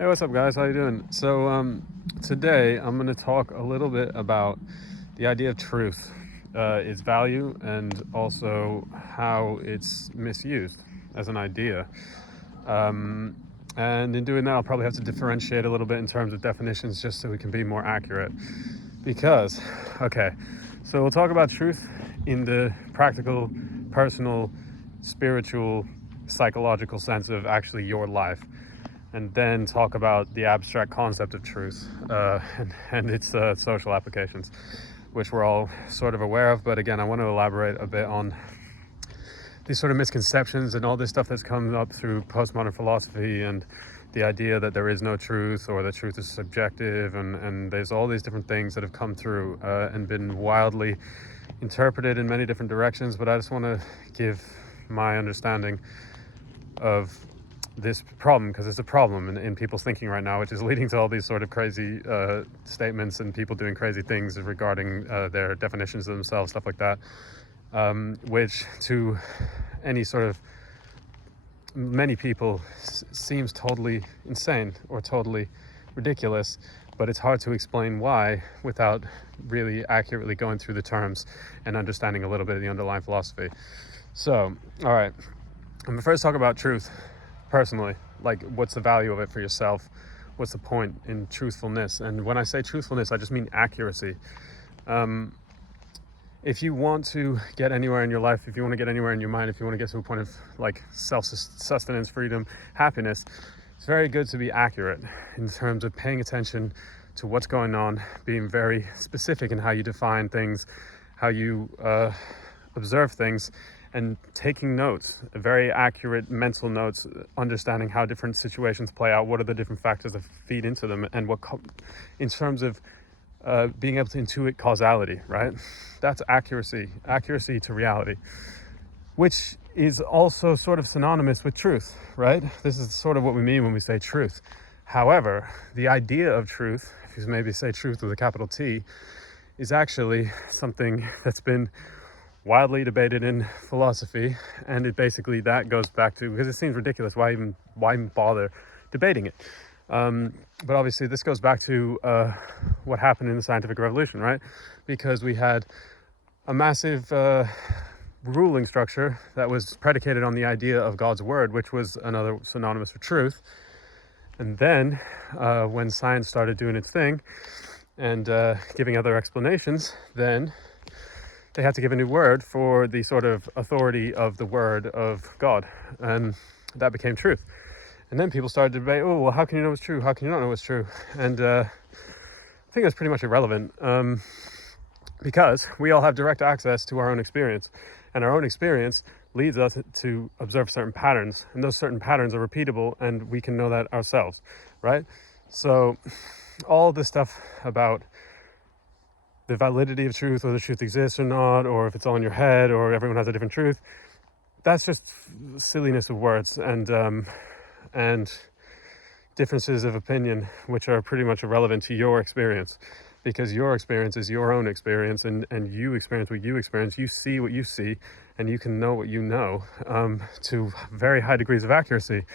Hey, what's up, guys? How you doing? Today I'm going to talk a little bit about the idea of truth, its value, and also how it's misused as an idea. Um, and in doing that, I'll probably have to differentiate a little bit in terms of definitions just so we can be more accurate. Because, okay, so we'll talk about truth in the practical, personal, spiritual, psychological sense of actually your life, and then talk about the abstract concept of truth and its social applications, which we're all sort of aware of. But again, I want to elaborate a bit on these sort of misconceptions and all this stuff that's come up through postmodern philosophy and the idea that there is no truth or that truth is subjective, and there's all these different things that have come through and been wildly interpreted in many different directions. But I just want to give my understanding of this problem, because it's a problem in people's thinking right now, which is leading to all these sort of crazy statements and people doing crazy things regarding their definitions of themselves, stuff like that, which to any sort of many people seems totally insane or totally ridiculous, but it's hard to explain why without really accurately going through the terms and understanding a little bit of the underlying philosophy. So, all right, I'm gonna first talk about truth personally. Like, what's the value of it for yourself? What's the point in truthfulness? And when I say truthfulness, I just mean accuracy. If you want to get anywhere in your life, if you want to get anywhere in your mind, if you want to get to a point of like self-sustenance, freedom, happiness, it's very good to be accurate in terms of paying attention to what's going on, being very specific in how you define things, how you observe things, and taking notes, very accurate mental notes, understanding how different situations play out, what are the different factors that feed into them, and what in terms of being able to intuit causality, right? That's accuracy to reality, which is also sort of synonymous with truth, right? This is sort of what we mean when we say truth. However, the idea of truth, if you maybe say truth with a capital T, is actually something that's been wildly debated in philosophy, and it basically, that goes back to, because it seems ridiculous, why even bother debating it? But obviously this goes back to what happened in the scientific revolution, right? Because we had a massive ruling structure that was predicated on the idea of God's word, which was another synonymous for truth. And then when science started doing its thing and giving other explanations, then they had to give a new word for the sort of authority of the word of God, and that became truth. And then people started to debate, oh, well, how can you know it's true? How can you not know it's true? And I think that's pretty much irrelevant, because we all have direct access to our own experience, and our own experience leads us to observe certain patterns, and those certain patterns are repeatable, and we can know that ourselves, right? So all this stuff about the validity of truth, whether truth exists or not, or if it's all in your head, or everyone has a different truth, that's just silliness of words and differences of opinion, which are pretty much irrelevant to your experience, because your experience is your own experience, and you experience what you experience, you see what you see, and you can know what you know, to very high degrees of accuracy,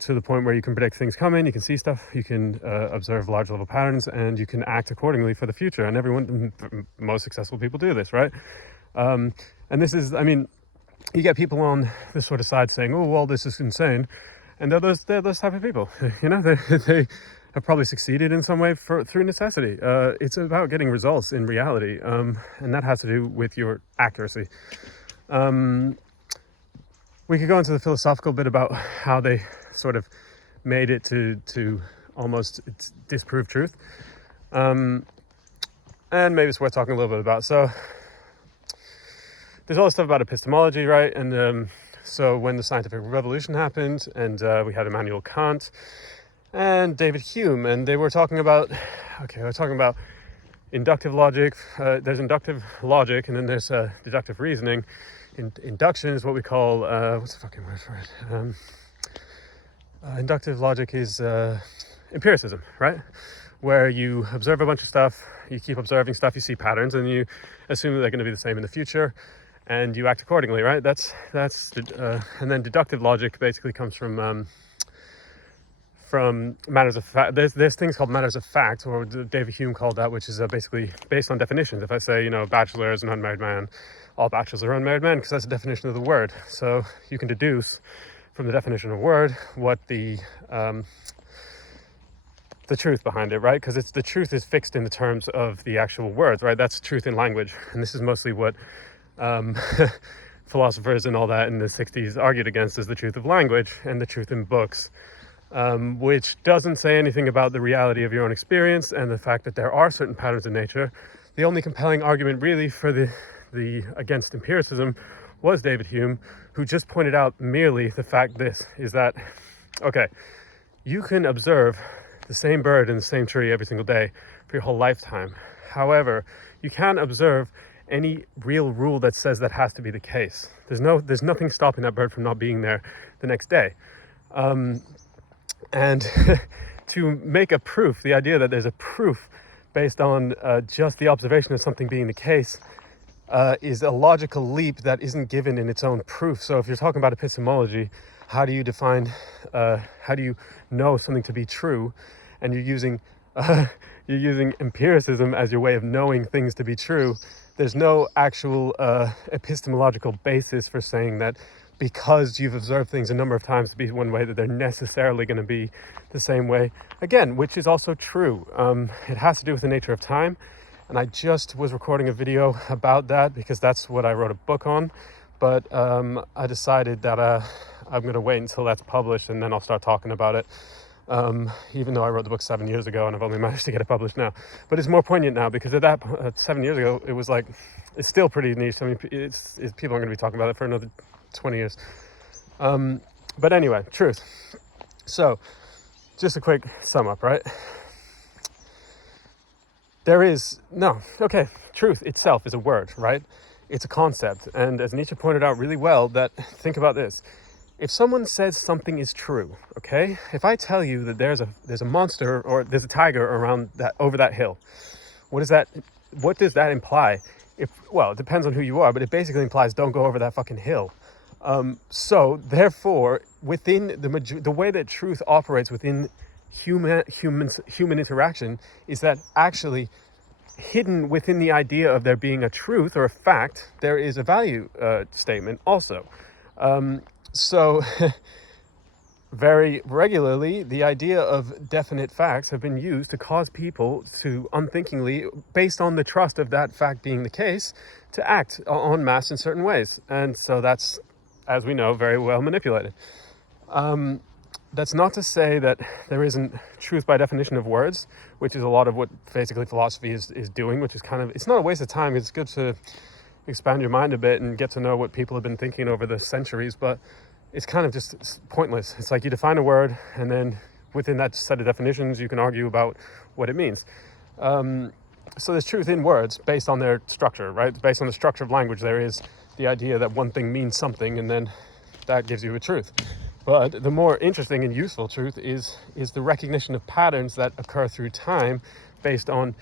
to the point where you can predict things coming, you can see stuff, you can observe large level patterns, and you can act accordingly for the future. And most successful people do this, right? And this is, I mean, you get people on this sort of side saying, oh, well, this is insane. And they're those type of people, you know, they have probably succeeded in some way through necessity. It's about getting results in reality, and that has to do with your accuracy. We could go into the philosophical bit about how they sort of made it to almost disprove truth. And maybe it's worth talking a little bit about. So there's all this stuff about epistemology, right? And so when the scientific revolution happened, and we had Immanuel Kant and David Hume, and they were talking about, inductive logic. There's inductive logic, and then there's deductive reasoning. Induction is what we call, what's the fucking word for it? Inductive logic is empiricism, right? Where you observe a bunch of stuff, you keep observing stuff, you see patterns, and you assume that they're going to be the same in the future, and you act accordingly, right? And then deductive logic basically comes from from matters of fact. There's things called matters of fact, or David Hume called that, which is basically based on definitions. If I say, a bachelor is an unmarried man, all bachelors are unmarried men, because that's the definition of the word. So you can deduce from the definition of word what the truth behind it, right? Because the truth is fixed in the terms of the actual words, right? That's truth in language, and this is mostly what philosophers and all that in the 60s argued against, is the truth of language and the truth in books, which doesn't say anything about the reality of your own experience and the fact that there are certain patterns in nature. The only compelling argument really for the against empiricism was David Hume, who just pointed out merely the fact is that, okay, you can observe the same bird in the same tree every single day for your whole lifetime. However, you can't observe any real rule that says that has to be the case. There's nothing stopping that bird from not being there the next day. And to make a proof, the idea that there's a proof based on just the observation of something being the case is a logical leap that isn't given in its own proof. So if you're talking about epistemology, how do you define, how do you know something to be true? And you're using empiricism as your way of knowing things to be true. There's no actual epistemological basis for saying that because you've observed things a number of times to be one way, that they're necessarily going to be the same way again, which is also true. It has to do with the nature of time. And I just was recording a video about that because that's what I wrote a book on. But I decided that I'm going to wait until that's published and then I'll start talking about it. Even though I wrote the book 7 years ago and I've only managed to get it published now. But it's more poignant now because at that 7 years ago, it was like, it's still pretty niche. I mean, it's people aren't going to be talking about it for another 20 years. But anyway, truth. So just a quick sum up, right? Truth itself is a word, right? It's a concept. And as Nietzsche pointed out really well, that think about this. If someone says something is true, okay? If I tell you that there's a monster or there's a tiger around over that hill, what does that imply? It depends on who you are, but it basically implies don't go over that fucking hill. So therefore, within the way that truth operates within human interaction is that actually hidden within the idea of there being a truth or a fact, there is a value statement also. So very regularly, the idea of definite facts have been used to cause people to unthinkingly, based on the trust of that fact being the case, to act en masse in certain ways. And so that's, as we know, very well manipulated. That's not to say that there isn't truth by definition of words, which is a lot of what basically philosophy is doing, which is kind of, it's not a waste of time. It's good to expand your mind a bit and get to know what people have been thinking over the centuries, but it's kind of just pointless. It's like you define a word and then within that set of definitions you can argue about what it means. So there's truth in words based on their structure, right? Based on the structure of language, there is the idea that one thing means something and then that gives you a truth. But the more interesting and useful truth is the recognition of patterns that occur through time based on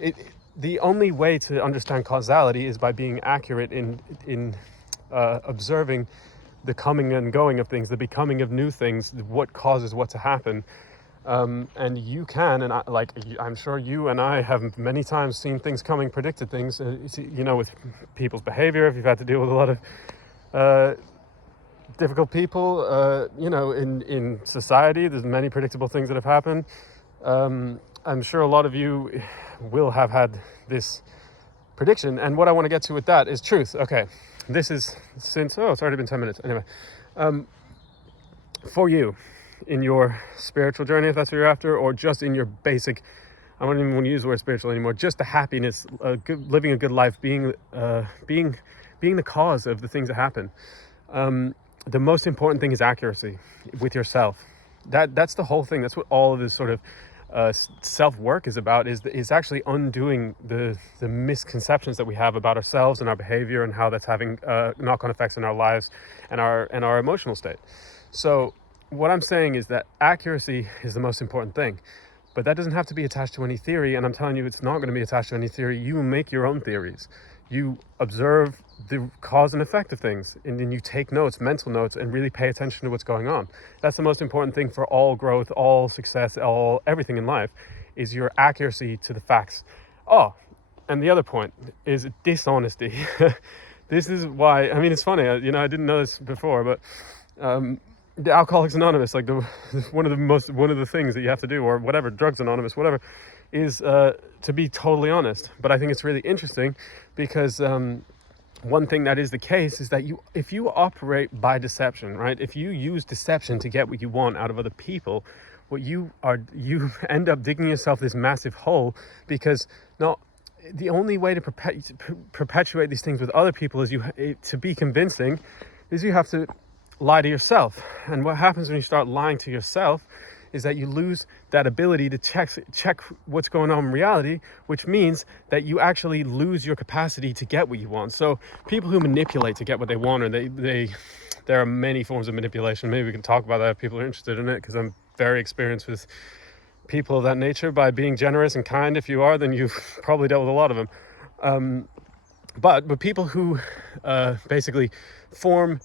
it. The only way to understand causality is by being accurate in observing the coming and going of things, the becoming of new things, what causes what to happen. And you can, and I'm sure you and I have many times seen things coming, predicted things, with people's behavior, if you've had to deal with a lot of difficult people, in society, there's many predictable things that have happened. I'm sure a lot of you will have had this prediction. And what I want to get to with that is truth. Okay, this is it's already been 10 minutes. Anyway, for you, in your spiritual journey, if that's what you're after, or just in your basic, I don't even want to use the word spiritual anymore, just the happiness, living a good life, being the cause of the things that happen. The most important thing is accuracy with yourself. That's the whole thing. That's what all of this sort of self-work is about, is actually undoing the misconceptions that we have about ourselves and our behavior and how that's having knock-on effects in our lives and our emotional state. So what I'm saying is that accuracy is the most important thing, but that doesn't have to be attached to any theory. And I'm telling you, it's not going to be attached to any theory. You make your own theories. You observe the cause and effect of things, and then you take notes, mental notes, and really pay attention to what's going on. That's the most important thing for all growth, all success, everything in life, is your accuracy to the facts. Oh, and the other point is dishonesty. This is why, I mean, it's funny, I didn't know this before, but the Alcoholics Anonymous, like one of the things that you have to do, or whatever, Drugs Anonymous, whatever, is to be totally honest. But I think it's really interesting because one thing that is the case is that if you operate by deception, right? If you use deception to get what you want out of other people, you end up digging yourself this massive hole, because the only way to perpetuate these things with other people is to be convincing, is you have to lie to yourself. And what happens when you start lying to yourself is that you lose that ability to check what's going on in reality, which means that you actually lose your capacity to get what you want. So people who manipulate to get what they want, or there are many forms of manipulation. Maybe we can talk about that if people are interested in it, because I'm very experienced with people of that nature. By being generous and kind, if you are, then you've probably dealt with a lot of them. But people who basically form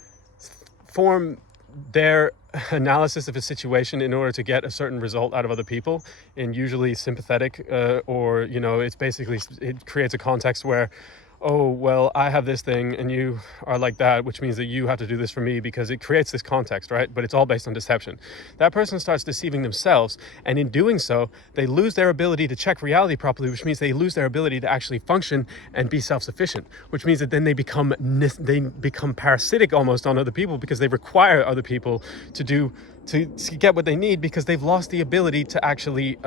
their analysis of a situation in order to get a certain result out of other people, and usually sympathetic, or it creates a context where, oh, well, I have this thing and you are like that, which means that you have to do this for me, because it creates this context, right? But it's all based on deception. That person starts deceiving themselves, and in doing so, they lose their ability to check reality properly, which means they lose their ability to actually function and be self-sufficient, which means that then they become parasitic almost on other people, because they require other people to get what they need, because they've lost the ability to actually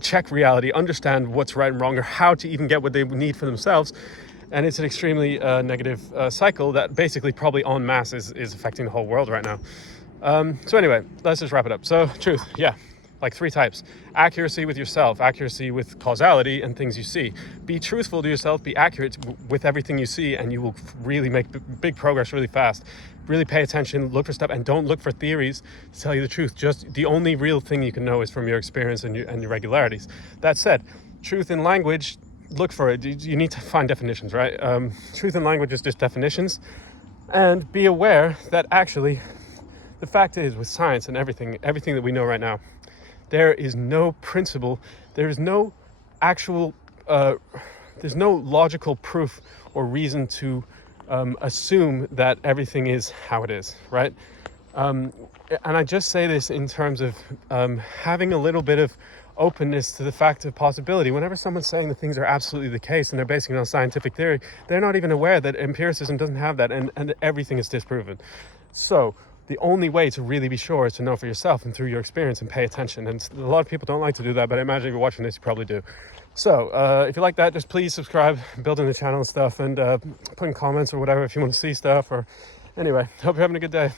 check reality, understand what's right and wrong, or how to even get what they need for themselves. And it's an extremely negative cycle that basically probably en masse is affecting the whole world right now. So anyway, let's just wrap it up. So truth, like 3 types. Accuracy with yourself, accuracy with causality and things you see. Be truthful to yourself, be accurate with everything you see, and you will really make big progress really fast. Really pay attention, look for stuff, and don't look for theories to tell you the truth. Just the only real thing you can know is from your experience and your regularities. That said, truth in language, look for it. You need to find definitions, right? Truth in language is just definitions. And be aware that actually, the fact is, with science and everything that we know right now, there is no principle, there is no actual, there's no logical proof or reason to assume that everything is how it is, right? And I just say this in terms of having a little bit of openness to the fact of possibility. Whenever someone's saying that things are absolutely the case and they're basing it on scientific theory, they're not even aware that empiricism doesn't have that, and everything is disproven. So the only way to really be sure is to know for yourself and through your experience and pay attention. And a lot of people don't like to do that, but I imagine if you're watching this, you probably do. So if you like that, just please subscribe, building the channel and stuff, and put in comments or whatever if you want to see stuff. Or anyway, hope you're having a good day.